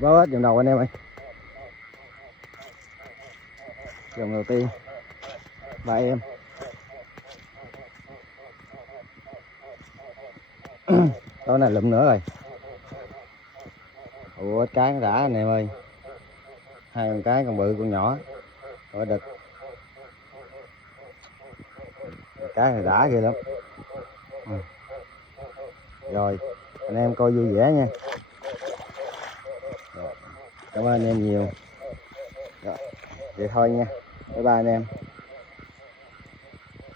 Báo hết vòng đầu anh em ơi. Vòng đầu tiên 3 em. Tối này lụm nữa rồi. Ủa cái nó đã anh em ơi. 2 con cái, con bự con nhỏ. Rồi đực. Cái này đã ghê lắm. Rồi anh em coi vui vẻ nha. Rồi. Cảm ơn anh em nhiều. Rồi. Vậy thôi nha. Bye bye anh em.